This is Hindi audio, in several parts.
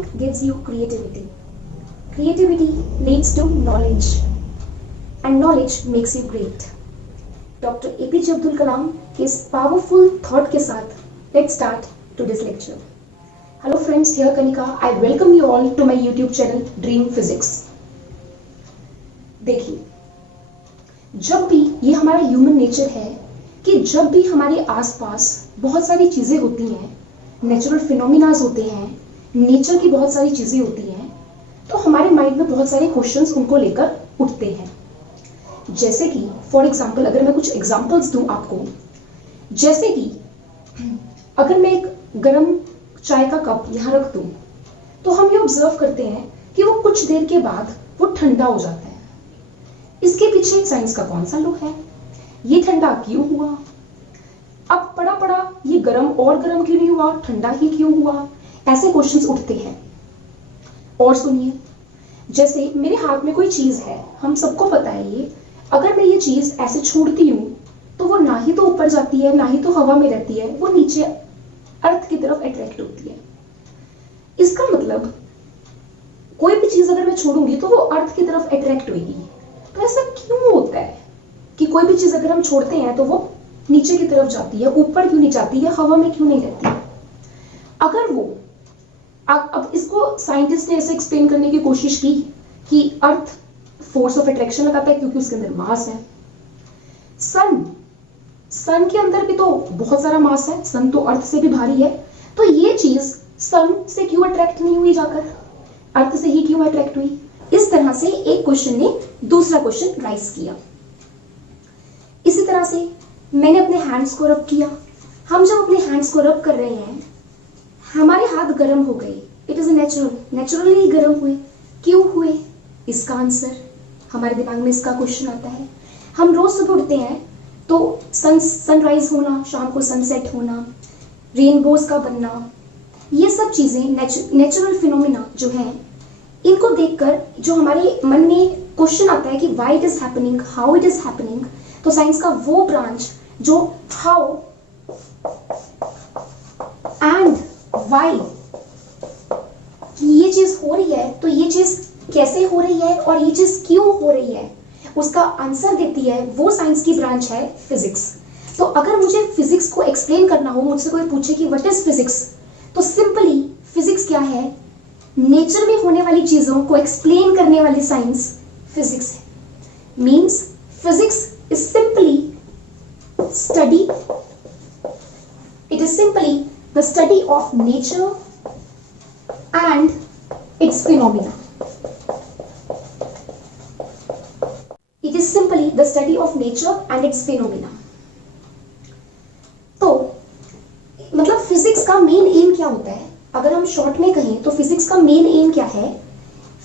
Learning gives you creativity. Creativity leads to knowledge. And knowledge makes you great. Dr. APJ Abdul Kalam के इस powerful thought के साथ let's start today's lecture. Hello friends, here Kanika. I welcome you all to my YouTube channel Dream Physics. देखिए, जब भी ये हमारा ह्यूमन नेचर है कि जब भी हमारे आसपास बहुत सारी चीजें होती हैं, नेचुरल फिनोमिनाज होते हैं, नेचर की बहुत सारी चीजें होती हैं, तो हमारे माइंड में बहुत सारे क्वेश्चंस उनको लेकर उठते हैं. जैसे कि फॉर एग्जांपल अगर मैं कुछ एग्जांपल्स दूं आपको, जैसे कि अगर मैं एक गर्म चाय का कप यहाँ रख दूं, तो हम ये ऑब्जर्व करते हैं कि वो कुछ देर के बाद वो ठंडा हो जाता है. इसके पीछे साइंस का कौन सा लॉ है? ये ठंडा क्यों हुआ? अब पड़ा पड़ा ये गर्म और गर्म क्यों नहीं हुआ, ठंडा ही क्यों हुआ? ऐसे क्वेश्चंस उठते हैं. और सुनिए, जैसे मेरे हाथ में कोई चीज है, हम सबको पता है ये, अगर मैं ये चीज ऐसे छोड़ती हूँ तो वो ना ही तो ऊपर जाती है ना ही तो हवा में रहती है, वो नीचे अर्थ की तरफ अट्रैक्ट होती है. इसका मतलब कोई भी चीज अगर मैं छोड़ूंगी तो वो अर्थ की तरफ अट्रैक्ट होगी. तो ऐसा क्यों होता है कि कोई भी चीज अगर हम छोड़ते हैं तो वो नीचे की तरफ जाती है, ऊपर क्यों नहीं जाती है, हवा में क्यों नहीं रहती है? अगर वो अब इसको साइंटिस्ट ने ऐसे एक्सप्लेन करने की कोशिश की कि अर्थ फोर्स ऑफ अट्रैक्शन लगाता है क्योंकि उसके अंदर मास है. सन के अंदर भी तो बहुत सारा मास है, सन तो अर्थ से भी भारी है. तो ये चीज सन से क्यों अट्रैक्ट नहीं हुई, जाकर अर्थ से ही क्यों अट्रैक्ट हुई? इस तरह से एक क्वेश्चन ने दूसरा क्वेश्चन राइज किया. इसी तरह से मैंने अपने हैंड्स को रब किया. हम जब अपने हैंड्स को रब कर रहे हैं, हमारे हाथ गर्म हो गए. इट इज नेचुरली गर्म हुए. क्यों हुए? इसका आंसर हमारे दिमाग में इसका क्वेश्चन आता है. हम रोज सुबह उठते हैं तो सनराइज होना, शाम को सनसेट होना, रेनबोज का बनना, ये सब चीजें नेचुरल फिनोमिना जो हैं, इनको देखकर जो हमारे मन में क्वेश्चन आता है कि why it is happening, how it is happening, तो साइंस का वो ब्रांच जो हाउ एंड व्हाई, कि ये चीज हो रही है तो ये चीज कैसे हो रही है और ये चीज क्यों हो रही है, उसका आंसर देती है वो साइंस की ब्रांच है फिजिक्स. तो अगर मुझे फिजिक्स को एक्सप्लेन करना हो, मुझसे कोई पूछे कि व्हाट इज फिजिक्स, तो सिंपली फिजिक्स क्या है? नेचर में होने वाली चीजों को एक्सप्लेन करने वाली साइंस फिजिक्स है. Means physics is simply study, it is simply the study of nature and its phenomena. It is simply the study of nature and its phenomena. तो मतलब फिजिक्स का मेन एम क्या होता है? अगर हम शॉर्ट में कहें तो फिजिक्स का मेन एम क्या है?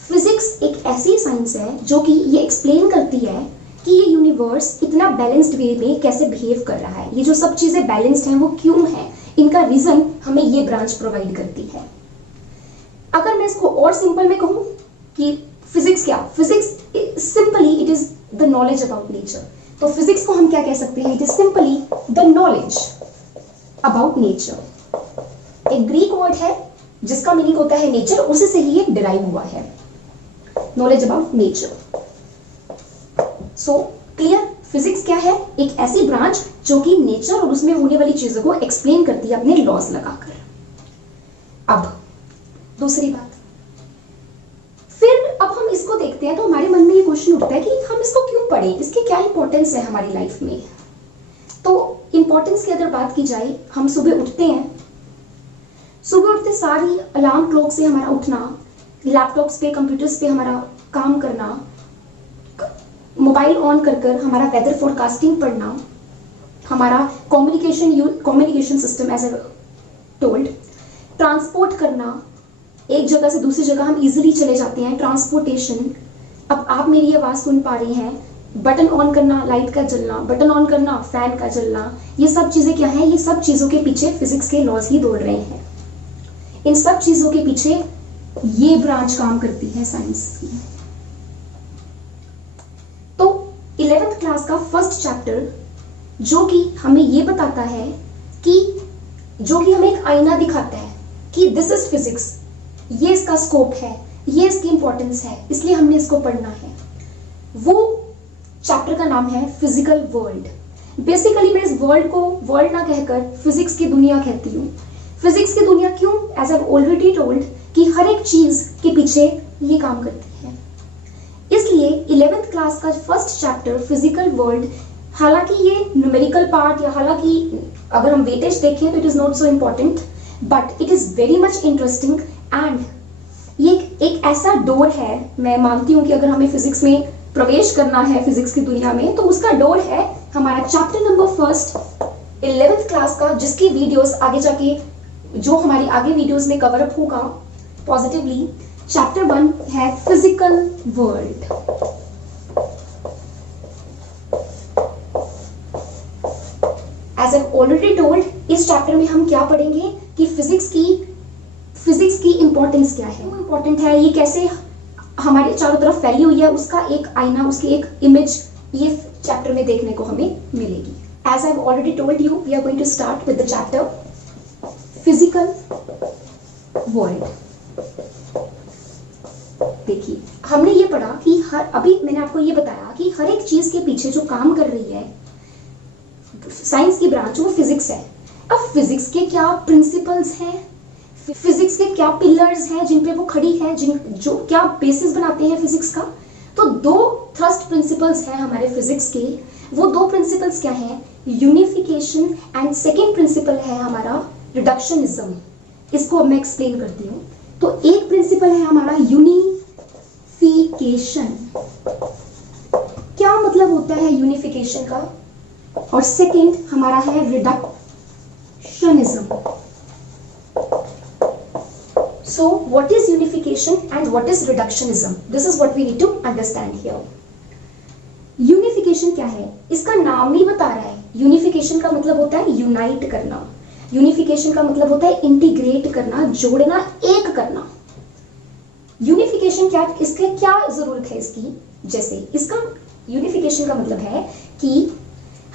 फिजिक्स एक ऐसी साइंस है जो कि ये एक्सप्लेन करती है कि ये यूनिवर्स इतना बैलेंस्ड वे में कैसे बिहेव कर रहा है. ये जो सब चीजें बैलेंस्ड हैं वो क्यों है, इनका रीजन हमें ये ब्रांच प्रोवाइड करती है. अगर मैं इसको और सिंपल में कहूं कि फिजिक्स क्या? Physics simply it is the knowledge about nature. तो फिजिक्स को हम क्या कह सकते हैं? It is simply the knowledge about nature. एक ग्रीक वर्ड है जिसका मीनिंग होता है नेचर, उसी से ही ये डिराइव हुआ है, knowledge about nature. So clear? Physics क्या है? एक ऐसी ब्रांच जो कि नेचर और उसमें होने वाली चीजों को एक्सप्लेन करती है अपने लॉज लगाकर. अब दूसरी बात, फिर अब हम इसको देखते हैं तो हमारे मन में ये क्वेश्चन उठता है कि हम इसको क्यों पढ़ें, इसकी क्या इंपॉर्टेंस है हमारी लाइफ में. तो इंपॉर्टेंस की अगर बात की जाए, हम सुबह उठते हैं, सुबह उठते सारी अलार्म क्लॉक से हमारा उठना, लैपटॉप्स पे कंप्यूटर्स पे हमारा काम करना, मोबाइल ऑन कर कर हमारा वेदर फोरकास्टिंग पढ़ना, हमारा communication system as a told, transport करना, एक जगह से दूसरी जगह हम इजीली चले जाते हैं, ट्रांसपोर्टेशन. अब आप मेरी आवाज सुन पा रहे हैं, बटन ऑन करना, लाइट का जलना, बटन ऑन करना, फैन का जलना, ये सब चीजें क्या है? ये सब चीजों के पीछे फिजिक्स के लॉज ही दौड़ रहे हैं. इन सब चीजों के पीछे ये ब्रांच काम करती है साइंस की. तो 11th क्लास का फर्स्ट चैप्टर जो कि हमें ये बताता है कि जो कि हमें एक आईना दिखाता है कि दिस इज फिजिक्स, ये इसका स्कोप है, ये इसकी इंपॉर्टेंस है, इसलिए हमने इसको पढ़ना है। वो चैप्टर का नाम है फिजिकल वर्ल्ड। बेसिकली मैं इस वर्ल्ड को वर्ल्ड ना कहकर फिजिक्स की दुनिया कहती हूँ। फिजिक्स की दुनिया क्यों? एज आई ऑलरेडी टोल्ड कि हर एक चीज के पीछे ये काम करती है। इसलिए 11th क्लास का फर्स्ट चैप्टर फिजिकल वर्ल्ड, हालांकि ये न्यूमेरिकल पार्ट या हालांकि अगर हम वेटेज देखें तो it is not so important, but it is very much interesting. And ये एक ऐसा डोर है, मैं मानती हूँ कि अगर हमें फिजिक्स में प्रवेश करना है फिजिक्स की दुनिया में, तो उसका डोर है हमारा chapter number first 11th class का, जिसकी वीडियोस आगे जाके जो हमारी आगे वीडियोस में कवर अप होगा पॉजिटिवली। चैप्टर 1 है physical world. As I already told, इस चैप्टर में हम क्या पढ़ेंगे कि फिजिक्स की इंपॉर्टेंस क्या है, इंपॉर्टेंट है, ये कैसे हमारे चारों तरफ फैली हुई है, उसका एक आईना, उसकी एक इमेज ये चैप्टर में देखने को हमें मिलेगी। As I have already told you, we are going to start with the chapter physical world. देखिए, हमने ये पढ़ा कि अभी मैंने आपको ये बताया कि हर एक चीज के पीछे जो काम कर रही है साइंस की ब्रांच, वो फिजिक्स है। अब फिजिक्स के क्या प्रिंसिपल्स हैं, फिजिक्स के क्या पिलर्स हैं जिन पे वो खड़ी है, जो क्या बेसिस बनाते हैं फिजिक्स का। तो 2 थ्रस्ट प्रिंसिपल्स हैं हमारे फिजिक्स के। वो 2 प्रिंसिपल्स क्या हैं? यूनिफिकेशन एंड सेकेंड प्रिंसिपल है हमारा रिडक्शनिज्म। इसको अब मैं एक्सप्लेन करती हूँ। तो एक प्रिंसिपल है हमारा यूनिफिकेशन। क्या मतलब होता है यूनिफिकेशन का? और सेकेंड हमारा है reductionism. So what is unification and what is reductionism? This is what we need to understand here. Unification क्या है? इसका नाम ही बता रहा है। Unification का मतलब होता है यूनाइट करना। Unification का मतलब होता है इंटीग्रेट करना, जोड़ना, एक करना। Unification क्या, इसके क्या जरूरत है इसकी? जैसे इसका यूनिफिकेशन का मतलब है कि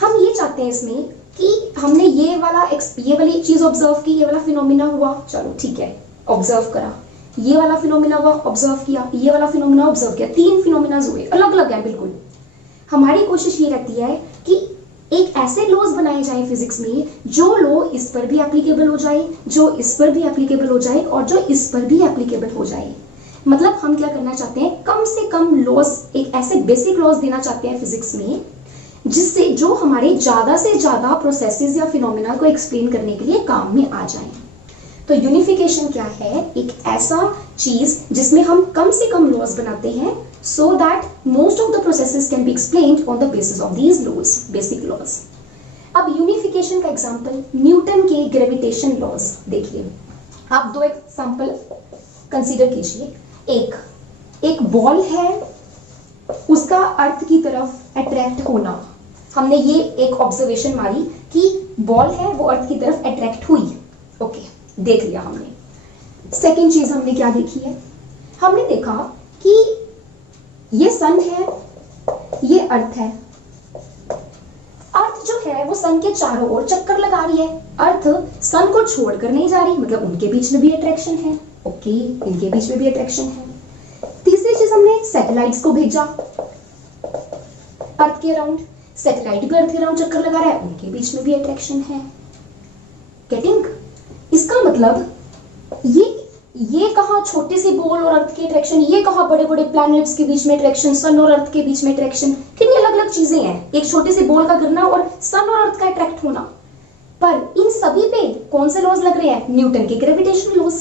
हम ये चाहते हैं इसमें कि हमने ये वाली चीज ऑब्जर्व की, ये वाला फिनोमिना हुआ, चलो ठीक है, ऑब्जर्व करा, ये वाला फिनोमिना हुआ, ऑब्जर्व किया, ये वाला फिनोमिना ऑब्जर्व किया, 3 फिनोमिनाज हुए, अलग अलग है बिल्कुल। हमारी कोशिश ये रहती है कि एक ऐसे लॉज बनाए जाएं फिजिक्स में जो लॉ इस पर भी एप्लीकेबल हो जाए, जो इस पर भी एप्लीकेबल हो जाए और जो इस पर भी एप्लीकेबल हो जाए। मतलब हम क्या करना चाहते हैं, कम से कम लॉज, एक ऐसे बेसिक लॉज देना चाहते हैं फिजिक्स में जिससे जो हमारे ज्यादा से ज्यादा प्रोसेसेस या फिनोमिना को एक्सप्लेन करने के लिए काम में आ जाए। तो यूनिफिकेशन क्या है? एक ऐसा चीज जिसमें हम कम से कम लॉज बनाते हैं so that most of the processes can be explained on the basis of these laws, basic laws. अब यूनिफिकेशन का एग्जांपल न्यूटन के ग्रेविटेशन लॉज देखिए। आप 2 एग्जांपल कंसीडर कीजिए। एक बॉल है, उसका अर्थ की तरफ अट्रैक्ट होना। हमने ये एक ऑब्जर्वेशन मारी कि बॉल है वो अर्थ की तरफ अट्रैक्ट हुई, ओके, देख लिया हमने। सेकेंड चीज हमने क्या देखी है? हमने देखा कि ये सन है, ये अर्थ है। अर्थ जो है वो सन के चारों ओर चक्कर लगा रही है, अर्थ सन को छोड़कर नहीं जा रही, मतलब उनके बीच में भी अट्रैक्शन है, ओके, इनके बीच में भी अट्रैक्शन है। तीसरी चीज, हमने सैटेलाइट्स को भेजा अर्थ के अराउंड, सैटेलाइट भी अर्थ के अराउंड चक्कर लगा रहा है, उनके बीच में भी अट्रैक्शन है। गेटिंग? इसका मतलब ये कहां छोटे से बॉल और अर्थ की अट्रैक्शन, ये कहां बड़े बड़े प्लैनेट्स के बीच में अट्रैक्शन, सन और अर्थ के बीच में अट्रैक्शन। कितनी अलग अलग चीजें हैं, एक छोटे से बॉल का गिरना और सन और अर्थ का अट्रैक्ट होना। पर इन सभी पे कौन से लॉज लग रहे हैं? न्यूटन के ग्रेविटेशन लॉज।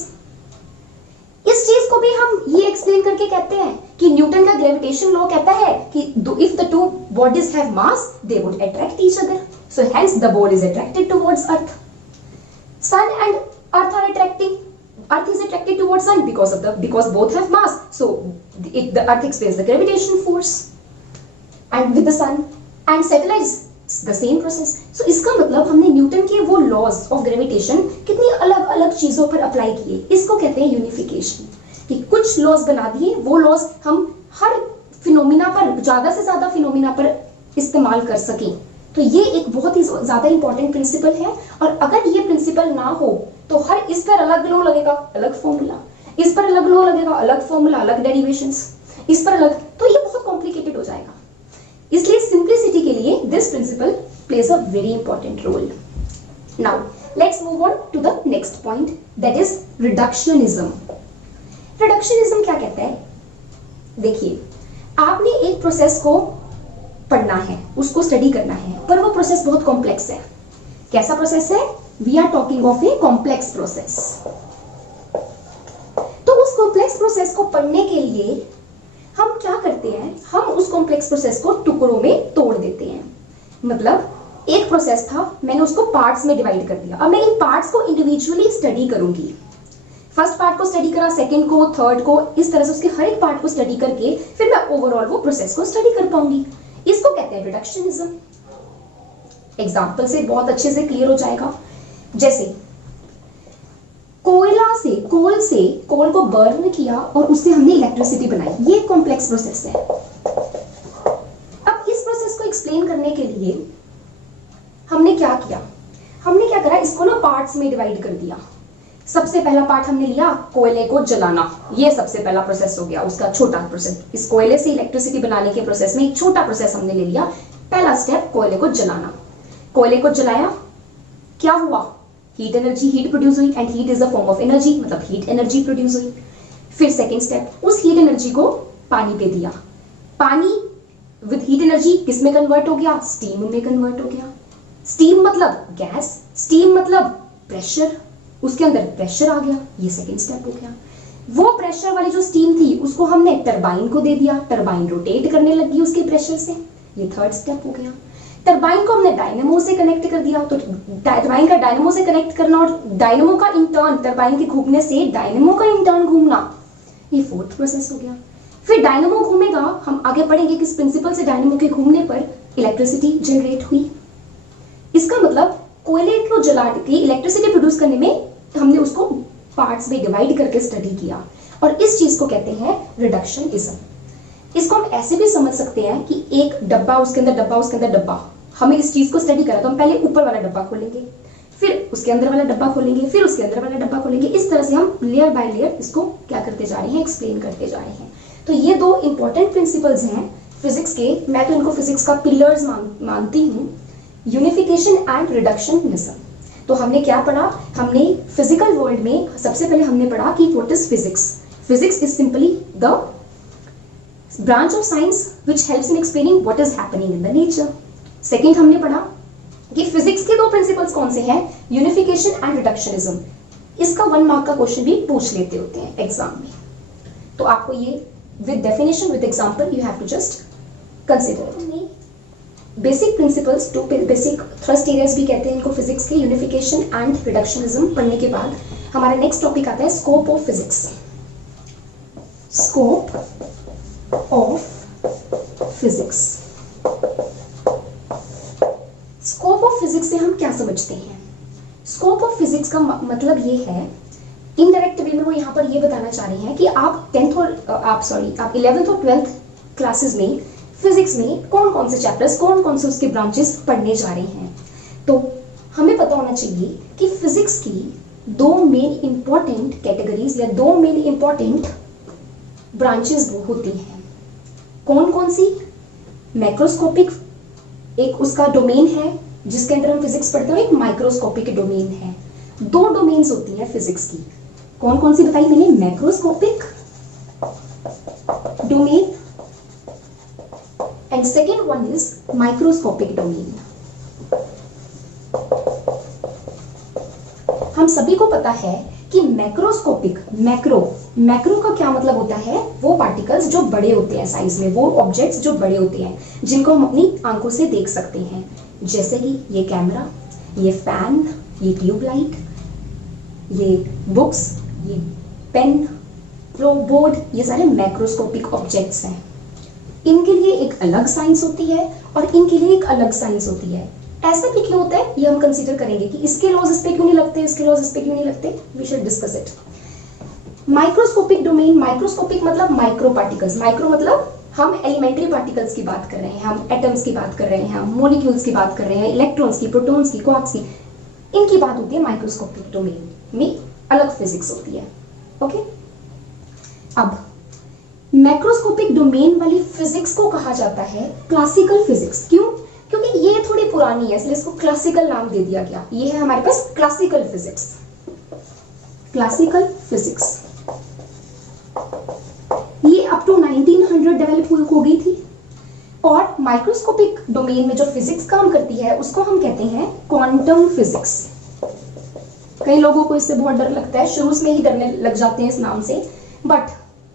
इस चीज को भी हम ये एक्सप्लेन करके कहते हैं कि न्यूटन का ग्रेविटेशन लॉ कहता है कि if the 2 bodies have mass they would attract each other, so hence the ball is attracted towards earth. Sun and earth are attracting, earth is attracted towards sun because both have mass, so the earth experiences the gravitation force, and with the sun and satellites the same process. So इसका मतलब हमने न्यूटन के वो लॉज ऑफ ग्रेविटेशन कितनी अलग अलग चीजों पर अप्लाई किए। इसको कहते हैं यूनिफिकेशन, कि कुछ लॉज बना दिए, वो लॉज हम हर फिनोमिना पर, ज्यादा से ज्यादा फिनोमिना पर इस्तेमाल कर सकें। तो ये एक बहुत ही ज्यादा इंपॉर्टेंट प्रिंसिपल है, और अगर ये प्रिंसिपल ना हो तो हर इस पर अलग लॉ लगेगा, अलग फॉर्मूला, इस पर अलग लॉ लगेगा, अलग फॉर्मूला, अलग डेरिवेशंस, इस पर अलग, तो ये बहुत कॉम्प्लिकेटेड हो जाएगा। इसलिए सिंप्लिसिटी के लिए this principle plays a very important role. Now let's move on to the next point, that is reductionism. Reductionism क्या कहता है? देखिए, आपने एक प्रोसेस को पढ़ना है, उसको स्टडी करना है, पर वो प्रोसेस बहुत कॉम्प्लेक्स है। कैसा प्रोसेस है? We are talking of a complex process. तो उस कॉम्प्लेक्स प्रोसेस को पढ़ने के लिए हम क्या करते हैं? हम उस कॉम्प्लेक्स प्रोसेस को टुकड़ों में तोड़ देते हैं। मतलब एक प्रोसेस था, मैंने उसको पार्ट्स में डिवाइड कर दिया, अब मैं इन पार्ट्स को इंडिविजुअली स्टडी करूंगी। फर्स्ट पार्ट को स्टडी करा, सेकंड को, थर्ड को, इस तरह से उसके हर एक पार्ट को स्टडी करके फिर मैं ओवरऑल वो प्रोसेस को स्टडी कर पाऊंगी। इसको कहते हैं रिडक्शनिज्म। एग्जांपल से बहुत अच्छे से क्लियर हो जाएगा। जैसे कोल को बर्न किया और उससे हमने इलेक्ट्रिसिटी बनाई, ये कॉम्प्लेक्स प्रोसेस है। अब इस प्रोसेस को एक्सप्लेन करने के लिए हमने क्या किया? हमने क्या करा, इसको ना पार्ट्स में डिवाइड कर दिया। सबसे पहला पार्ट हमने लिया कोयले को जलाना, ये सबसे पहला प्रोसेस हो गया, उसका छोटा प्रोसेस। इस कोयले से इलेक्ट्रिसिटी बनाने के प्रोसेस में एक छोटा प्रोसेस हमने ले लिया। पहला स्टेप कोयले को जलाना। कोयले को जलाया, क्या हुआ? हीट एनर्जी, हीट प्रोड्यूस हुई, and heat is a form of energy, मतलब हीट एनर्जी प्रोड्यूस हुई। फिर सेकेंड स्टेप, उस हीट एनर्जी को पानी पे दिया। पानी विद हीट एनर्जी किस में कन्वर्ट हो गया? स्टीम में कन्वर्ट हो गया। स्टीम मतलब गैस, स्टीम मतलब प्रेशर, उसके अंदर प्रेशर आ गया, ये सेकेंड स्टेप हो गया। वो प्रेशर वाली जो स्टीम थी उसको हमने टरबाइन को दे दिया, टरबाइन रोटेट करने लगी उसके प्रेशर से, ये थर्ड स्टेप हो गया। टरबाइन को हमने डायनेमो से कनेक्ट कर दिया, तो टरबाइन का डायनेमो से कनेक्ट करना और डायनेमो का इंटर्न टरबाइन के घूमने से डायनेमो का इंटर्न घूमना, ये फोर्थ प्रोसेस हो गया। फिर डायनेमो घूमेगा, हम आगे पढ़ेंगे किस प्रिंसिपल से डायनेमो के घूमने पर इलेक्ट्रिसिटी जनरेट हुई। इसका मतलब कोयले को जला के इलेक्ट्रिसिटी प्रोड्यूस करने में हमने उसको पार्ट्स में डिवाइड करके स्टडी किया, और इस चीज को कहते हैं रिडक्शनिज्म। इसको हम ऐसे भी समझ सकते हैं कि एक डब्बा, उसके अंदर डब्बा, उसके अंदर डब्बा, हमें इस चीज को स्टडी करा तो हम पहले ऊपर वाला डब्बा खोलेंगे, फिर उसके अंदर वाला डब्बा खोलेंगे, फिर उसके अंदर वाला डब्बा खोलेंगे। इस तरह से हम लेयर बाय लेयर इसको क्या करते जा रहे हैं, एक्सप्लेन करते जा रहे हैं। तो ये दो इंपॉर्टेंट प्रिंसिपल्स हैं फिजिक्स के, मैं तो इनको फिजिक्स का पिलर्स मानती हूँ, यूनिफिकेशन एंड रिडक्शनिज्म। तो हमने क्या पढ़ा? हमने फिजिकल वर्ल्ड में सबसे पहले हमने पढ़ा कि what is physics. Physics is simply the branch of science which helps in explaining what is happening in the nature. Second हमने पढ़ा कि फिजिक्स के दो प्रिंसिपल्स कौन से हैं, यूनिफिकेशन एंड रिडक्शनिज्म। इसका 1 मार्क का क्वेश्चन भी पूछ लेते होते हैं एग्जाम में, तो आपको ये with definition with example you have to just consider. Basic principles, 2 basic thrust areas भी कहते हैं इनको फिजिक्स के, यूनिफिकेशन एंड रिडक्शनिज्म पढ़ने के बाद हमारा नेक्स्ट टॉपिक आता है scope of physics. Scope of physics. Scope of physics से हम क्या समझते हैं? स्कोप ऑफ फिजिक्स का मतलब ये है, इनडायरेक्ट वे में वो यहाँ पर ये बताना चाह रहे हैं कि आप 11th और 12th क्लासेस में फिजिक्स में कौन कौन से चैप्टर्स, कौन कौन से उसके ब्रांचेस पढ़ने जा रहे हैं। तो हमें पता होना चाहिए कि फिजिक्स की 2 मेन इंपॉर्टेंट कैटेगरीज या 2 मेन इंपॉर्टेंट ब्रांचेस होती हैं। कौन कौन सी? मैक्रोस्कोपिक एक उसका डोमेन है जिसके अंदर हम फिजिक्स पढ़ते हैं, एक माइक्रोस्कोपिक डोमेन है। 2 डोमेन्स होती हैं फिजिक्स की। कौन कौन सी बताई मैंने? Macroscopic domain and second one is microscopic domain। हम सभी को पता है कि मैक्रोस्कोपिक, मैक्रो का क्या मतलब होता है? वो पार्टिकल्स जो बड़े होते हैं साइज में, वो ऑब्जेक्ट्स जो बड़े होते हैं जिनको हम अपनी आंखों से देख सकते हैं, जैसे कि ये कैमरा, ये फैन, ये ट्यूबलाइट, ये बुक्स, ये पेन, बोर्ड, ये सारे मैक्रोस्कोपिक ऑब्जेक्ट्स हैं। इनके लिए एक अलग साइंस होती है और इनके लिए एक अलग साइंस होती है। ऐसा भी क्यों होता है ये हम कंसीडर करेंगे कि इसके लॉज इस पे क्यों नहीं लगते, इसके लॉज इस पे क्यों नहीं लगते, we should discuss it. Microscopic domain, microscopic मतलब माइक्रो पार्टिकल्स, माइक्रो मतलब हम एलिमेंट्री पार्टिकल्स की बात कर रहे हैं, हम एटम्स की बात कर रहे हैं, हम मॉलिक्यूल्स की बात कर रहे हैं, इलेक्ट्रॉन्स की, प्रोटॉन्स की, क्वार्क्स की, इनकी बात होती है माइक्रोस्कोपिक डोमेन में, अलग फिजिक्स होती है। ओके, अब मैक्रोस्कोपिक डोमेन वाली फिजिक्स को कहा जाता है क्लासिकल फिजिक्स। क्यों? क्योंकि ये थोड़ी पुरानी है, इसलिए इसको क्लासिकल नाम दे दिया गया। ये है हमारे पास क्लासिकल फिजिक्स। क्लासिकल फिजिक्स ये अप टू 1900 डेवलप हो गई थी। और माइक्रोस्कोपिक डोमेन में जो फिजिक्स काम करती है उसको हम कहते हैं क्वांटम फिजिक्स। कई लोगों को इससे बहुत डर लगता है, शुरू में ही डरने लग जाते हैं इस नाम से, बट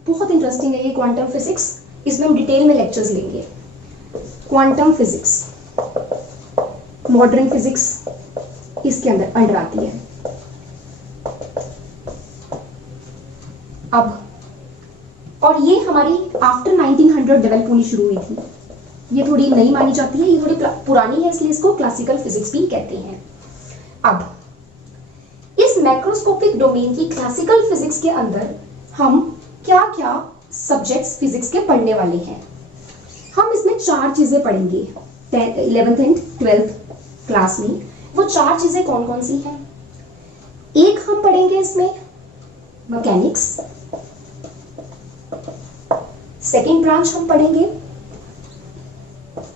बहुत इंटरेस्टिंग है ये क्वांटम फिजिक्स। इसमें हम डिटेल में लेक्चर्स लेंगे। क्वांटम फिजिक्स मॉडर्न फिजिक्स इसके अंडर आती है। अब और ये हमारी आफ्टर 1900 डेवलप होनी शुरू हुई थी। ये थोड़ी नई मानी जाती है, ये थोड़ी पुरानी है, इसलिए इसको क्लासिकल फिजिक्स भी कहते हैं। अब इस मैक्रोस्कोपिक डोमेन की क्लासिकल फिजिक्स के अंदर हम क्या क्या सब्जेक्ट्स फिजिक्स के पढ़ने वाले हैं। हम इसमें 4 चीजें पढ़ेंगे 11th एंड 12th क्लास में। वो 4 चीजें कौन कौन सी हैं? एक हम पढ़ेंगे इसमें मैकेनिक्स, सेकेंड ब्रांच हम पढ़ेंगे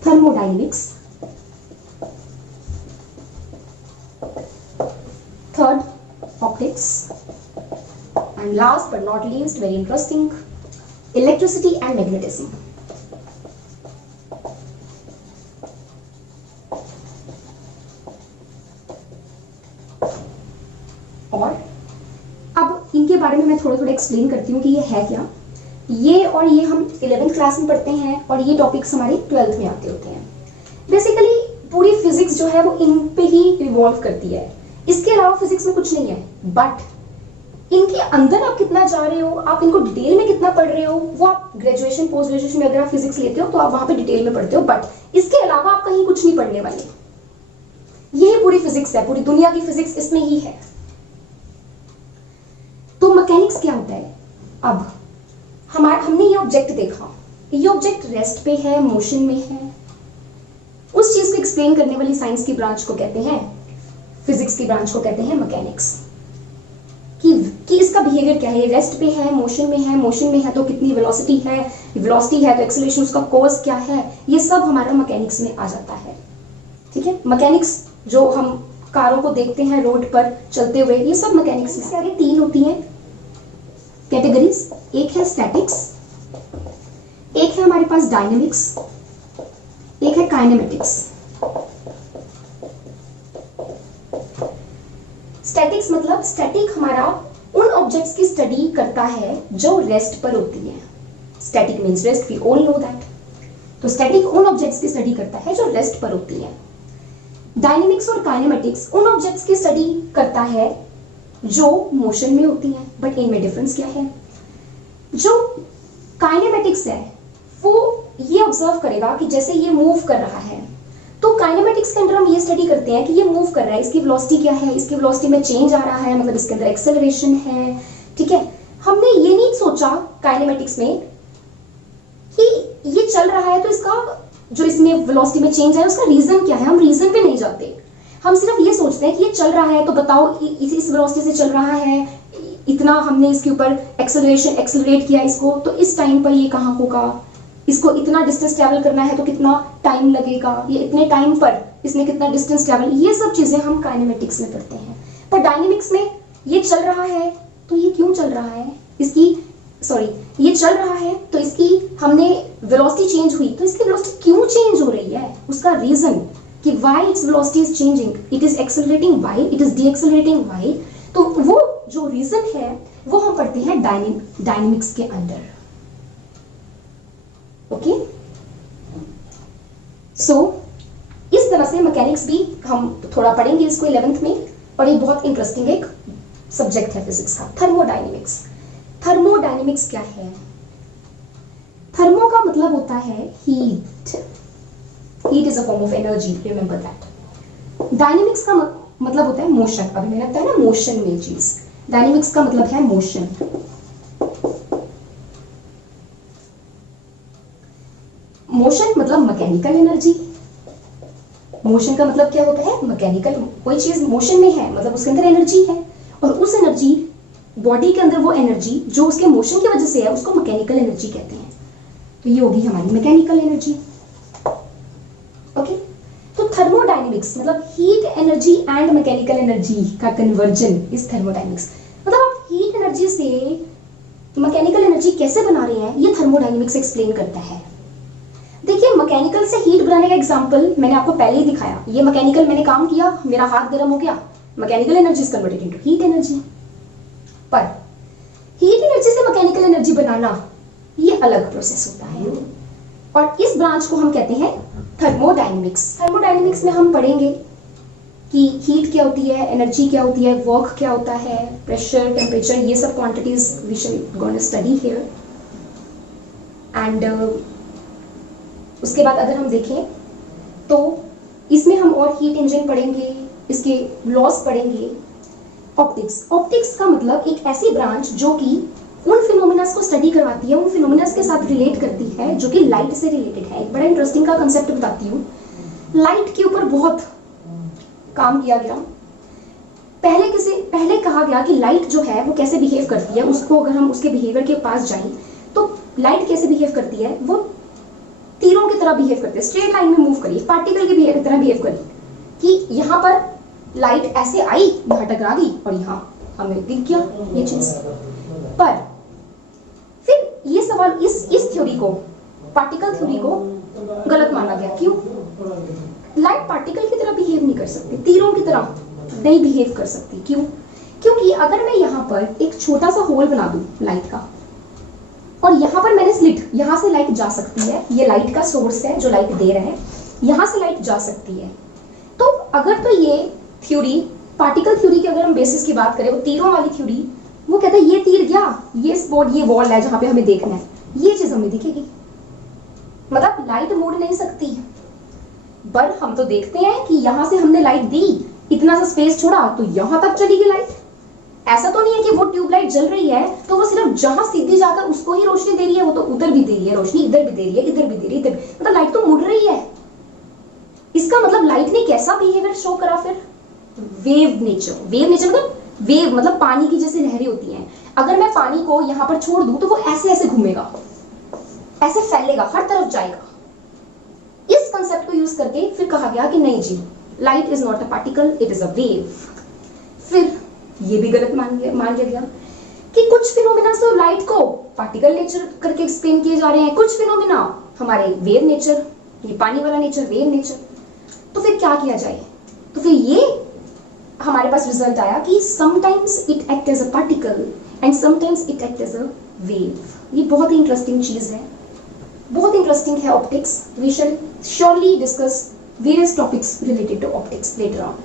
thermodynamics, third optics, and last but not least, very interesting, electricity and magnetism. और अब इनके बारे में मैं थोड़ा एक्सप्लेन करती हूँ कि ये है क्या। ये और ये हम 11th क्लास में पढ़ते हैं और ये टॉपिक्स हमारे 12th में आते होते हैं। बेसिकली पूरी फिजिक्स जो है वो इन पे ही रिवॉल्व करती है, इसके अलावा फिजिक्स में कुछ नहीं है। बट इनके अंदर आप कितना जा रहे हो, आप इनको डिटेल में कितना पढ़ रहे हो, वो आप ग्रेजुएशन पोस्ट ग्रेजुएशन में अगर आप फिजिक्स लेते हो तो आप वहां पे डिटेल में पढ़ते हो। बट इसके अलावा आप कहीं कुछ नहीं पढ़ने वाले। यही पूरी फिजिक्स है, पूरी दुनिया की फिजिक्स इसमें ही है। तो मैकेनिक्स क्या होता है? अब हमने ये ऑब्जेक्ट देखा, ये ऑब्जेक्ट रेस्ट पे है, मोशन में है। उस चीज को एक्सप्लेन करने वाली साइंस की ब्रांच को कहते हैं, फिजिक्स की ब्रांच को कहते हैं मैकेनिक्स। कि इसका बिहेवियर क्या है, रेस्ट पे है, मोशन में है तो कितनी वेलोसिटी है तो एक्सेलरेशन, उसका कॉज क्या है, ये सब हमारा मैकेनिक्स में आ जाता है। ठीक है, मैकेनिक्स जो हम कारों को देखते हैं रोड पर चलते हुए, ये सब मैकेनिक्स में सारी 3 होती हैं कैटेगरीज। एक है स्टैटिक्स, एक है हमारे पास डायनेमिक्स, एक है काइनेमेटिक्स। स्टैटिक्स मतलब स्टैटिक हमारा उन ऑब्जेक्ट्स की स्टडी करता है जो रेस्ट पर होती है। Static means rest, we all know that. तो स्टैटिक उन ऑब्जेक्ट्स की स्टडी करता है जो रेस्ट पर होती है। डायनेमिक्स और काइनेमेटिक्स उन ऑब्जेक्ट्स की स्टडी करता है जो मोशन में होती हैं। बट इनमें डिफरेंस क्या है? जो काइनेमेटिक्स है वो ये ऑब्जर्व करेगा कि जैसे ये मूव कर रहा है, तो काइनेमेटिक्स के अंदर हम ये स्टडी करते हैं कि ये मूव कर रहा है, इसकी वेलोसिटी क्या है, इसकी वेलोसिटी में चेंज आ रहा है, मतलब इसके अंदर एक्सेलरेशन है। ठीक है, हमने ये नहीं सोचा काइनेमेटिक्स में कि ये चल रहा है तो इसका जो इसमें वेलोसिटी में चेंज है उसका रीजन क्या है। हम रीजन पे नहीं जाते, हम सिर्फ ये सोचते हैं कि ये चल रहा है तो बताओ इस वेलोसिटी से चल रहा है, इतना हमने इसके ऊपर एक्सेलरेट किया इसको, तो इस टाइम पर ये कहाँ होगा, इसको इतना डिस्टेंस ट्रैवल करना है तो कितना टाइम लगेगा, ये इतने टाइम पर इसने कितना डिस्टेंस ट्रैवल, ये सब चीजें हम काइनेमेटिक्स में करते हैं। पर डायनेमिक्स में ये चल रहा है तो ये क्यों चल रहा है, ये चल रहा है तो इसकी हमने वेलोसिटी चेंज हुई तो इसकी वेलोसिटी क्यों चेंज हो रही है, उसका रीजन कि why its velocity is changing, it is accelerating why, it is decelerating why. तो वो जो रीजन है वो हम पढ़ते हैं डायनेमिक्स के अंदर। ओके, सो इस तरह से मैकेनिक्स भी हम थोड़ा पढ़ेंगे इसको 11th में, और ये बहुत इंटरेस्टिंग एक सब्जेक्ट है फिजिक्स का, थर्मोडायनेमिक्स। थर्मोडायनेमिक्स क्या है? थर्मो का मतलब होता है heat, heat is a form of energy, remember that. Dynamics का मतलब होता है मोशन। अभी मैंने बताया ना मोशन में चीज, डायनेमिक्स का मतलब है मोशन। मोशन मतलब मैकेनिकल एनर्जी। मोशन का मतलब क्या होता है? मैकेनिकल। कोई चीज मोशन में है मतलब उसके अंदर एनर्जी है, और उस एनर्जी बॉडी के अंदर वो एनर्जी जो उसके मोशन की वजह से है उसको मैकेनिकल एनर्जी कहते हैं। तो ये होगी हमारी मैकेनिकल एनर्जी। ओके, तो थर्मोडायनेमिक्स मतलब heat energy and mechanical energy का कन्वर्जन इज थर्मोडायनेमिक्स। मतलब आप हीट एनर्जी से मैकेनिकल एनर्जी कैसे बना रहे हैं ये थर्मोडायनेमिक्स एक्सप्लेन करता है। देखिए, मैकेनिकल से हीट बनाने का एग्जांपल मैंने आपको पहले ही दिखाया। ये मैकेनिकल मैंने काम किया, मेरा हाथ गर्म हो गया, mechanical energy is converted into heat energy. पर हीट एनर्जी से मैकेनिकल एनर्जी बनाना ये अलग प्रोसेस होता है और इस ब्रांच को हम कहते हैं थर्मोडायनेमिक्स। थर्मोडायनेमिक्स में हम पढ़ेंगे कि हीट क्या होती है, एनर्जी क्या होती है, वर्क क्या होता है, प्रेशर, टेम्परेचर, ये सब quantities we shall gonna study here. And उसके बाद अगर हम देखें तो इसमें हम और हीट इंजन पढ़ेंगे, इसके लॉस पढ़ेंगे। ऑप्टिक्स, ऑप्टिक्स का मतलब एक ऐसी ब्रांच जो कि उन फिनोमिनास को स्टडी करवाती है, उन फिनोमिनास के साथ रिलेट करती है जो कि लाइट से रिलेटेड है। एक बड़ा इंटरेस्टिंग का कंसेप्ट बताती हूँ। लाइट के ऊपर बहुत काम किया गया। पहले कहा गया कि लाइट जो है वो कैसे बिहेव करती है, उसको अगर हम उसके बिहेवियर के पास जाएं तो लाइट कैसे बिहेव करती है, वो तीरों की तरह बिहेव करती है, स्ट्रेट लाइन में मूव करिए, पार्टिकल के बिहेवियर की तरह बिहेव करिए कि यहाँ पर लाइट ऐसे आई, यहाँ टकरा गई और यहाँ हमें दिख गया ये चीज। पर फिर ये सवाल इस थ्योरी को, पार्टिकल थ्योरी को गलत माना गया। क्यों? लाइट पार्टिकल की तरह बिहेव नहीं कर सकती, तीरों की तरह नहीं बिहेव कर सकती। क्यों? क्योंकि अगर मैं यहाँ पर एक छोटा सा होल बना दूं लाइट का और यहाँ पर मैंने स्लिट, यहाँ से लाइट जा सकती है, ये लाइट का सोर्स है जो लाइट दे रहा है, यहाँ से लाइट जा सकती है। तो अगर तो ये थ्योरी, पार्टिकल थ्योरी की अगर हम बेसिस की बात करें, वो तीरों वाली थ्योरी, वो कहता है ये तीर गया, ये स्पॉट, ये वॉल है जहाँ पे हमें देखना है, ये चीज हमें दिखेगी। मतलब लाइट मुड़ नहीं सकती। पर हम तो देखते हैं कि यहाँ से हमने लाइट दी, इतना सा स्पेस छोड़ा तो यहाँ तक चली गई लाइट। ऐसा तो नहीं है कि वो ट्यूबलाइट जल रही है तो वो सिर्फ जहां सीधी जाकर उसको ही रोशनी दे रही है, वो तो उधर भी दे रही है रोशनी, इधर भी दे रही है, इधर भी दे रही है, इधर। मतलब लाइट तो मुड़ रही है। इसका मतलब लाइट ने कैसा बिहेवियर शो करा फिर? Wave nature. वेव नेचर मतलब वेव मतलब पानी की जैसे लहरें होती हैं। अगर मैं पानी को यहाँ पर छोड़ दूं तो वो ऐसे ऐसे घूमेगा, ऐसे फैलेगा, हर तरफ जाएगा। इस कंसेप्ट को यूज करके फिर कहा गया कि नहीं जी, light is not a particle, it is a wave. फिर ये भी गलत मान लिया गया कि कुछ फिनोमिना तो लाइट को पार्टिकल नेचर करके एक्सप्लेन किए जा रहे हैं, कुछ फिनोमिना हमारे वेव नेचर, ये पानी वाला नेचर, वेव नेचर। तो फिर क्या किया जाए? तो फिर ये हमारे पास रिजल्ट आया कि sometimes it act as a particle and sometimes it act as a wave. ये बहुत ही इंटरेस्टिंग चीज है, बहुत इंटरेस्टिंग है optics. We shall surely discuss various topics related to optics later on.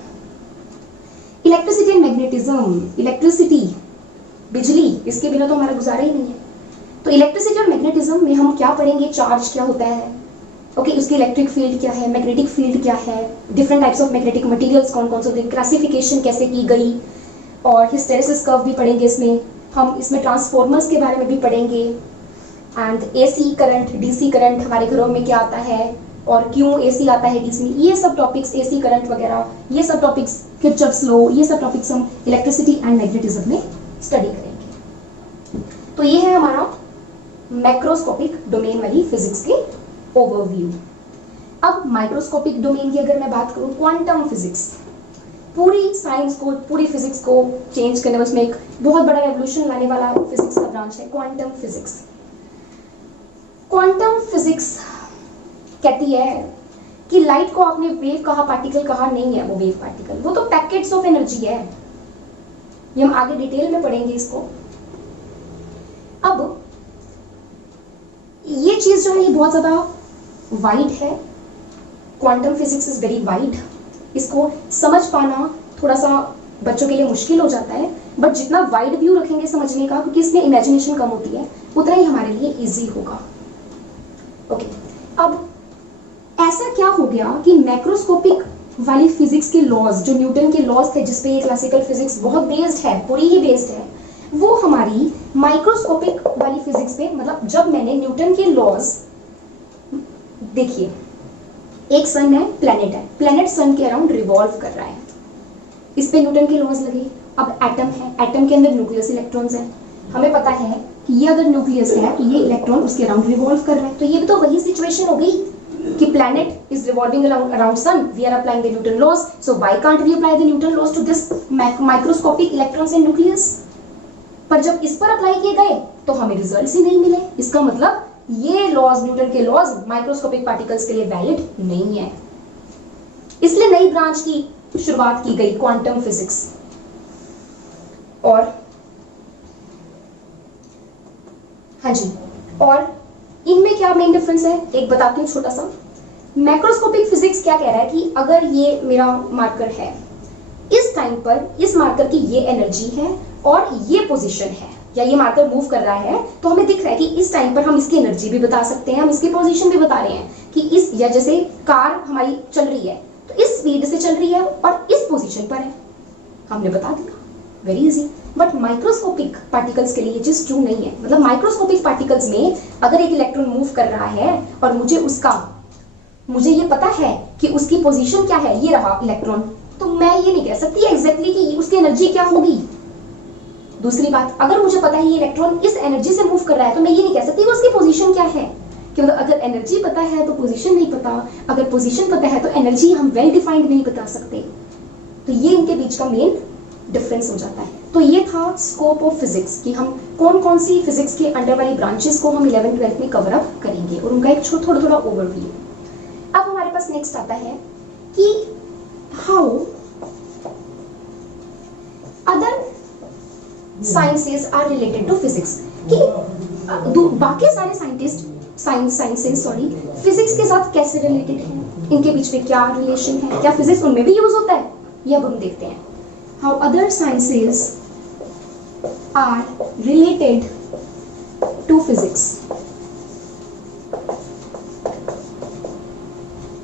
Electricity and magnetism, electricity, बिजली, इसके बिना तो हमारा गुजारा ही नहीं है। तो इलेक्ट्रिसिटी और मैग्नेटिज्म में हम क्या पढ़ेंगे? चार्ज क्या होता है, ओके, उसकी इलेक्ट्रिक फील्ड क्या है, मैग्नेटिक फील्ड क्या है, different types of magnetic materials कौन कौन से होते हैं, क्लासिफिकेशन कैसे की गई, और हिस्टेरेसिस कर्व भी पढ़ेंगे इसमें हम। इसमें ट्रांसफॉर्मर्स के बारे में भी पढ़ेंगे and AC current, DC current हमारे घरों में क्या आता है और क्यों एसी आता है डीसी में, ये सब टॉपिक्स, एसी करंट वगैरह, ये सब टॉपिक्स, किरचॉफ्स लॉ, ये सब टॉपिक्स हम इलेक्ट्रिसिटी एंड मैग्नेटिज्म में स्टडी करेंगे। तो ये है हमारा मैक्रोस्कोपिक डोमेन वाली फिजिक्स के ओवरव्यू। अब माइक्रोस्कोपिक डोमेन की अगर मैं बात करूं, क्वांटम फिजिक्स, पूरी साइंस को, पूरी फिजिक्स को चेंज करने वाला, उसमें एक बहुत बड़ा रेवोल्यूशन लाने वाला फिजिक्स का ब्रांच है क्वांटम फिजिक्स। क्वांटम फिजिक्स कहती है कि लाइट को आपने वेव कहा, पार्टिकल कहा, नहीं है वो वेव पार्टिकल, वो तो पैकेट्स ऑफ एनर्जी है। ये हम आगे डिटेल में पढ़ेंगे इसको। अब ये चीज जो है ये बहुत ज्यादा वाइड है, quantum physics is very wide. इसको समझ पाना थोड़ा सा बच्चों के लिए मुश्किल हो जाता है, बट जितना वाइड व्यू रखेंगे समझने का, क्योंकि इसमें इमेजिनेशन कम होती है, उतना ही हमारे लिए इजी होगा। ओके, अब ऐसा क्या हो गया कि मैक्रोस्कोपिक वाली फिजिक्स के लॉज, जो न्यूटन के लॉज थे जिसपे ये क्लासिकल फिजिक्स बहुत बेस्ड है, पूरी ही बेस्ड है, वो हमारी माइक्रोस्कोपिक वाली फिजिक्स पे, मतलब जब मैंने न्यूटन के लॉज, देखिए एक सन है, प्लेनेट है, प्लेनेट सन के अराउंड रिवॉल्व कर रहा है, इस पे न्यूटन के लॉज लगे, अब एटम है, एटम के अंदर न्यूक्लियस इलेक्ट्रॉन्स हैं, हमें पता है कि ये अगर न्यूक्लियस है तो ये इलेक्ट्रॉन उसके अराउंड रिवॉल्व कर रहा है, तो ये भी तो वही सिचुएशन हो गई कि planet is revolving around sun, we are applying the Newton laws, so why can't we apply the Newton laws to this microscopic electrons and nucleus? पर जब इस पर अप्लाई किए गए तो हमें रिजल्ट्स ही नहीं मिले, इसका मतलब ये लॉज, न्यूटन के लॉज माइक्रोस्कोपिक पार्टिकल्स के लिए वैलिड नहीं है। इसलिए नई ब्रांच की शुरुआत की गई, क्वांटम फिजिक्स। और हाँ जी, और इनमें क्या मेन डिफरेंस है एक बताती हूँ छोटा सा। मैक्रोस्कोपिक फिजिक्स क्या कह रहा है कि अगर ये मेरा मार्कर है, इस टाइम पर इस मार्कर की ये एनर्जी है और ये पोजीशन है, या ये मार्कर मूव कर रहा है तो हमें दिख रहा है कि इस टाइम पर हम इसकी एनर्जी भी बता सकते हैं, हम इसकी पोजीशन भी बता रहे हैं कि इस, या जैसे कार हमारी चल रही है तो इस स्पीड से चल रही है और इस पोजीशन पर है, हमने बता दिया, very easy. But microscopic particles के लिए ये चीज ट्रू नहीं है। मतलब माइक्रोस्कोपिक पार्टिकल्स में अगर एक इलेक्ट्रॉन मूव कर रहा है और मुझे ये पता है कि उसकी पोजीशन क्या है, ये रहा इलेक्ट्रॉन, तो मैं ये नहीं कह सकती एग्जैक्टली कि उसकी एनर्जी क्या होगी। दूसरी बात, अगर मुझे पता है ये इलेक्ट्रॉन इस एनर्जी से मूव कर रहा है तो मैं ये नहीं कह सकती कि उसकी पोजीशन क्या है, क्योंकि अगर एनर्जी पता है तो पोजीशन नहीं पता, अगर पोजीशन पता है तो एनर्जी हम वेल डिफाइंड नहीं बता सकते। तो ये इनके बीच का मेन डिफरेंस हो जाता है। तो ये था स्कोप ऑफ फिजिक्स कि हम कौन कौन सी फिजिक्स के अंडर वाली ब्रांचेस को हम 11th-12th में कवर अप करेंगे और उनका एक थोड़ा थोड़ा ओवरव्यू। अब हमारे पास नेक्स्ट आता है कि how other sciences are related to physics, कि बाकी सारे साइंसेस फिजिक्स के साथ कैसे रिलेटेड हैं, इनके बीच में क्या रिलेशन है, क्या फिजिक्स उनमें भी यूज होता है, ये अब हम देखते हैं। How other sciences are related to physics.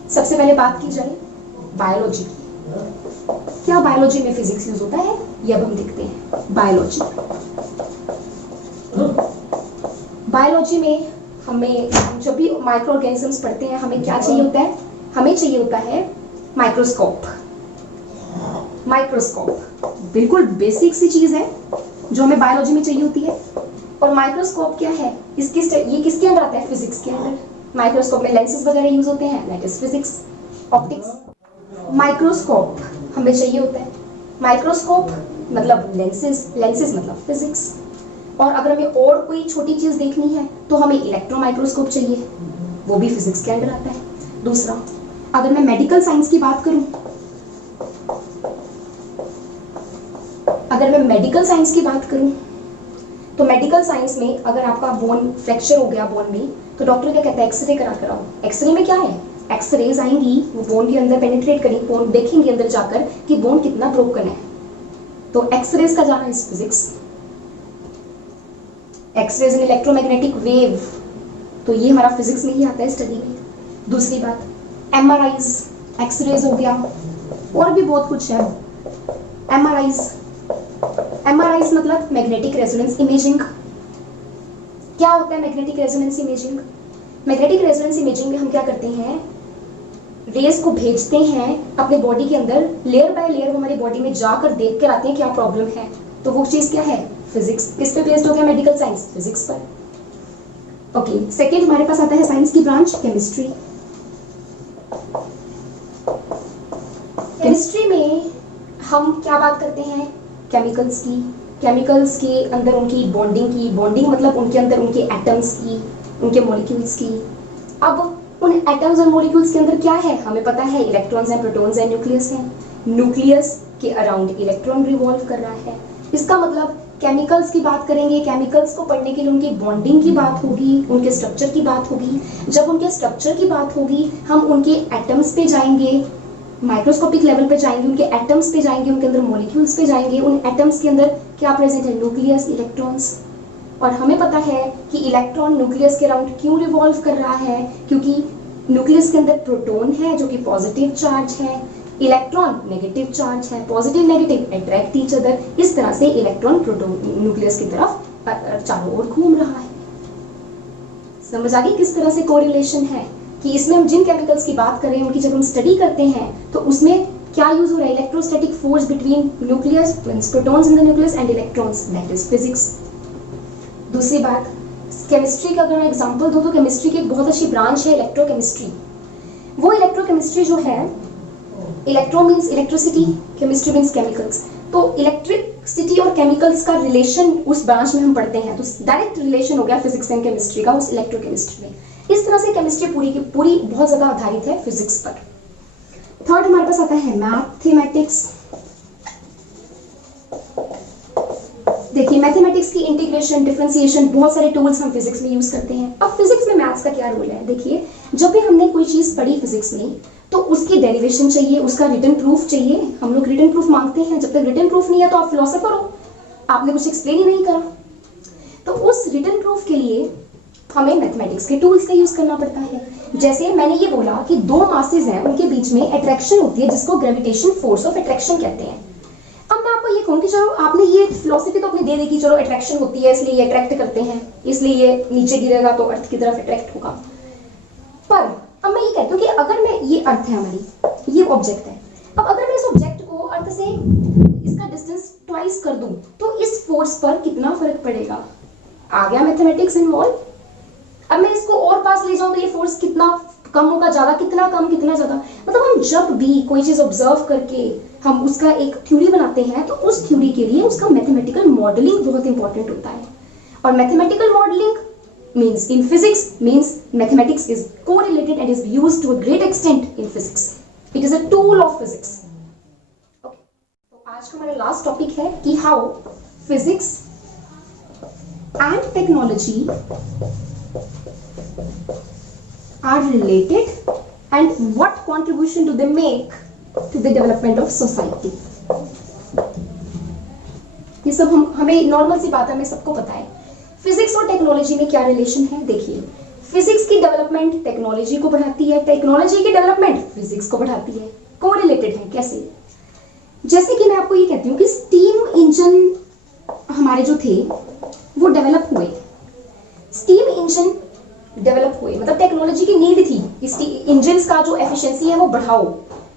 सबसे पहले बात की जाए बायोलॉजी की, क्या बायोलॉजी में फिजिक्स यूज होता है, ये अब हम देखते हैं। बायोलॉजी में हमें जब भी माइक्रो ऑर्गेनिजम्स पढ़ते हैं हमें क्या चाहिए होता है, हमें चाहिए होता है माइक्रोस्कोप। बिल्कुल बेसिक सी चीज है जो हमें बायोलॉजी में चाहिए होती है। और माइक्रोस्कोप क्या है, ये किसके अंदर आता है, फिजिक्स के अंदर। माइक्रोस्कोप में लेंसेज वगैरह यूज होते हैं, that is physics, optics. Microscope हमें चाहिए होता है, माइक्रोस्कोप मतलब लेंसेज मतलब फिजिक्स। और अगर हमें और कोई छोटी चीज देखनी है तो हमें इलेक्ट्रॉन माइक्रोस्कोप चाहिए, वो भी फिजिक्स के अंदर आता है। दूसरा, अगर मैं मेडिकल साइंस की बात करूं, तो मेडिकल साइंस में अगर आपका बोन फ्रैक्चर हो गया बोन में, तो डॉक्टर क्या कहता है, एक्सरे करा कर आओ। एक्सरे में क्या है, एक्सरेज आएंगी, वो बोन के अंदर पेनिट्रेट करेंगी, बोन देखेंगे अंदर जाकर कि बोन कितना ब्रोकन है, तो एक्सरेज का जाना is physics. X-rays in electromagnetic wave, तो ये हमारा फिजिक्स में ही आता है स्टडी में। दूसरी बात, एमआरआईज, एक्सरेज हो गया, और भी बहुत कुछ है। एमआरआईज मतलब मैग्नेटिक रेजोनेंस इमेजिंग। क्या होता है magnetic resonance imaging? Magnetic resonance imaging में हम क्या करते हैं, रेज को भेजते हैं अपने बॉडी के अंदर, लेयर बाय लेयर हमारी बॉडी में जाकर देख कर आते हैं क्या प्रॉब्लम है, तो वो चीज क्या है, फिजिक्स। किस पे बेस्ड हो गया मेडिकल साइंस, फिजिक्स पर। ओके, सेकेंड हमारे पास आता है साइंस की ब्रांच केमिस्ट्री। केमिस्ट्री में हम क्या बात करते हैं, केमिकल्स की। केमिकल्स के अंदर उनकी बॉन्डिंग मतलब उनके अंदर उनके एटम्स की, उनके मॉलिक्यूल्स की। अब उन एटम्स और मॉलिक्यूल्स के अंदर क्या है, हमें पता है इलेक्ट्रॉन्स हैं, प्रोटॉन्स हैं, न्यूक्लियस हैं। न्यूक्लियस के अराउंड इलेक्ट्रॉन रिवॉल्व कर रहा है। इसका मतलब केमिकल्स की बात करेंगे, केमिकल्स को पढ़ने के लिए उनकी बॉन्डिंग की बात होगी, उनके स्ट्रक्चर की बात होगी। जब उनके स्ट्रक्चर की बात होगी हम उनके एटम्स पे जाएंगे, माइक्रोस्कोपिक लेवल पे जाएंगे, उनके एटम्स पे जाएंगे, उनके अंदर मॉलिक्यूल्स पे जाएंगे। उन एटम्स के अंदर क्या प्रेजेंट है, न्यूक्लियस, इलेक्ट्रॉन्स। और हमें पता है कि इलेक्ट्रॉन न्यूक्लियस के अराउंड क्यों रिवॉल्व कर रहा है, क्योंकि न्यूक्लियस के अंदर प्रोटॉन है जो कि पॉजिटिव चार्ज है, इलेक्ट्रॉन नेगेटिव चार्ज है, positive negative attract each other. इस तरह से इलेक्ट्रॉन प्रोटॉन न्यूक्लियस की तरफ चारों ओर घूम रहा है। समझ आ गई किस तरह से कोरिलेशन है, कि इसमें हम जिन केमिकल्स की बात कर रहे हैं उनकी जब हम स्टडी करते हैं तो उसमें क्या यूज हो रहा है, electrostatic force between nucleus means protons in the nucleus and electrons, that is physics. दूसरी बात, केमिस्ट्री का अगर मैं एग्जांपल दूं तो केमिस्ट्री की एक बहुत अच्छी ब्रांच है इलेक्ट्रोकेमिस्ट्री। वो इलेक्ट्रोकेमिस्ट्री जो है, electro means electricity, chemistry means chemicals, तो इलेक्ट्रिसिटी और केमिकल्स का रिलेशन उस ब्रांच में हम पढ़ते हैं, तो डायरेक्ट रिलेशन हो गया फिजिक्स एंड केमिस्ट्री का उस इलेक्ट्रोकेमिस्ट्री में। इस तरह से केमिस्ट्री पूरी की पूरी बहुत ज्यादा आधारित है फिजिक्स पर। थर्ड हमारे पास आता है मैथमेटिक्स। देखिए मैथमेटिक्स की इंटीग्रेशन, डिफरेंशिएशन, बहुत सारे टूल्स हम फिजिक्स में यूज करते हैं। अब फिजिक्स में मैथ्स का क्या रोल है, देखिए जब भी हमने कोई चीज पढ़ी फिजिक्स में तो उसकी डेरिवेशन चाहिए, उसका रिटन प्रूफ चाहिए। हम लोग रिटन प्रूफ मांगते हैं, जब तक रिटन प्रूफ नहीं है तो आप फिलोसोफर हो, आपने कुछ एक्सप्लेन ही नहीं करा। तो उस रिटन प्रूफ के लिए हमें मैथमेटिक्स के टूल्स का यूज करना पड़ता है। जैसे मैंने ये बोला कि दो मासेस हैं, उनके बीच में अट्रैक्शन होती है जिसको ग्रेविटेशन फोर्स ऑफ अट्रैक्शन कहते हैं। अब मैं आपको ये कहूँ कि चलो आपने ये फिलोसफी तो अपनी दे दी कि चलो अट्रैक्शन होती है इसलिए ये अट्रैक्ट करते हैं, इसलिए ये नीचे गिरेगा तो अर्थ की तरफ अट्रैक्ट होगा। पर अब मैं ये कहती हूँ कि अगर मैं, ये अर्थ है हमारी, ये ऑब्जेक्ट है, अब अगर मैं इस ऑब्जेक्ट को अर्थ से इसका डिस्टेंस ट्वाइस कर दूं तो इस फोर्स पर कितना फर्क पड़ेगा, आ गया मैथमेटिक्स इन्वॉल्व। अब मैं इसको और पास ले जाऊं तो ये फोर्स कितना कम होगा, ज्यादा, कितना कम, कितना ज्यादा। मतलब हम जब भी कोई चीज ऑब्जर्व करके हम उसका एक थ्योरी बनाते हैं तो उस थ्योरी के लिए उसका मैथमेटिकल मॉडलिंग बहुत इंपॉर्टेंट होता है। और mathematical modelling means in physics means mathematics is correlated and is used to a great extent in physics. It is a tool of physics. Okay. तो आज का हमारा लास्ट टॉपिक है कि how physics and technology are related and what contribution do they make to the development of society. ये सब हमें नॉर्मल सी बात है, हमें सबको पता है। फिजिक्स और टेक्नोलॉजी में क्या रिलेशन है, देखिए फिजिक्स की डेवलपमेंट टेक्नोलॉजी को बढ़ाती है, टेक्नोलॉजी की डेवलपमेंट फिजिक्स को बढ़ाती है। कोरिलेटेड है कैसे, जैसे कि मैं आपको ये कहती हूँ कि स्टीम इंजन हमारे जो थे वो डेवलप हुए, स्टीम इंजन डेवलप हुए, मतलब टेक्नोलॉजी की नीड थी इस इंजन का जो एफिशिएंसी है वो बढ़ाओ,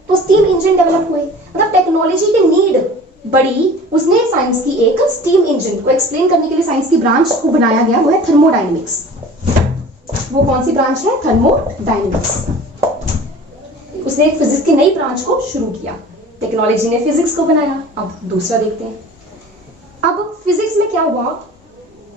तो स्टीम इंजन डेवलप हुए। मतलब टेक्नोलॉजी की नीड बड़ी, उसने साइंस की एक स्टीम इंजन को एक्सप्लेन करने के लिए साइंस की ब्रांच को बनाया गया, वो है थर्मोडायनेमिक्स। वो कौन सी ब्रांच है, थर्मोडायनेमिक्स। उसने एक फिजिक्स की नई ब्रांच को शुरू किया, टेक्नोलॉजी ने फिजिक्स को बनाया। अब दूसरा देखते हैं, अब फिजिक्स में क्या हुआ,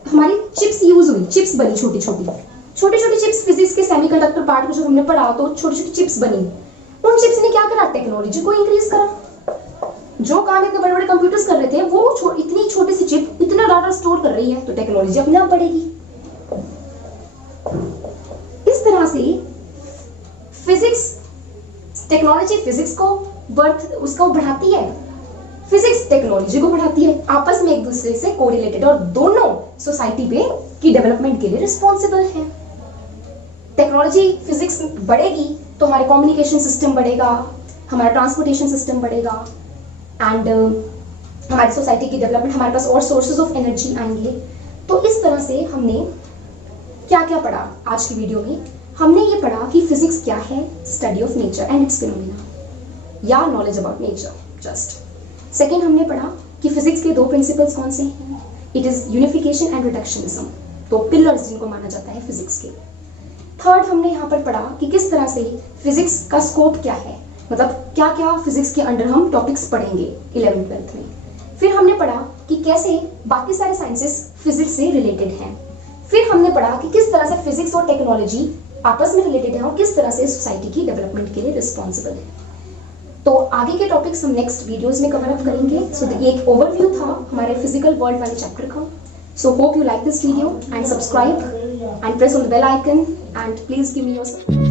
हमारी चिप्स यूज हुई, चिप्स बनी, छोटी छोटी चिप्स, फिजिक्स के सेमीकंडक्टर पार्ट को जो हमने पढ़ा तो छोटी छोटी चिप्स बनी। उन चिप्स ने क्या करा, टेक्नोलॉजी को इंक्रीज करा। जो काम इतने बड़े बड़े कंप्यूटर्स कर रहे थे वो इतनी छोटी सी चिप इतना डाटा स्टोर कर रही है, तो टेक्नोलॉजी अपने आप बढ़ेगी। इस तरह से फिजिक्स, टेक्नोलॉजी फिजिक्स को बर्थ उसको बढ़ाती है, फिजिक्स टेक्नोलॉजी को बढ़ाती है, आपस में एक दूसरे से कोरिलेटेड, और दोनों सोसाइटी पे की डेवलपमेंट के लिए रिस्पॉन्सिबल है। टेक्नोलॉजी फिजिक्स बढ़ेगी तो हमारे कम्युनिकेशन सिस्टम बढ़ेगा, हमारा ट्रांसपोर्टेशन सिस्टम बढ़ेगा, एंड हमारी सोसाइटी की डेवलपमेंट, हमारे पास और सोर्सेज ऑफ एनर्जी आएंगे। तो इस तरह से हमने क्या क्या पढ़ा आज की वीडियो में, हमने ये पढ़ा कि फिजिक्स क्या है, study of nature and its phenomena, या knowledge about nature just. Second हमने पढ़ा कि फिजिक्स के दो प्रिंसिपल्स कौन से हैं, it is unification and reductionism, तो पिलर्स जिनको माना जाता है फिजिक्स के। थर्ड हमने यहाँ पर पढ़ा कि किस तरह से फिजिक्स का स्कोप क्या है, मतलब क्या क्या फिजिक्स के अंडर हम टॉपिक्स पढ़ेंगे 11th-12th में। फिर हमने पढ़ा कि कैसे बाकी सारे साइंसेस फिजिक्स से रिलेटेड हैं। फिर हमने पढ़ा कि किस तरह से फिजिक्स और टेक्नोलॉजी आपस में रिलेटेड है और किस तरह से सोसाइटी की डेवलपमेंट के लिए रिस्पॉन्सिबल है। तो आगे के टॉपिक्स हम नेक्स्ट वीडियोस में कवर अप करेंगे। सो ये एक ओवरव्यू था हमारे फिजिकल वर्ल्ड वाले चैप्टर का। So hope you like this video and subscribe and press on the bell icon and please give me your support.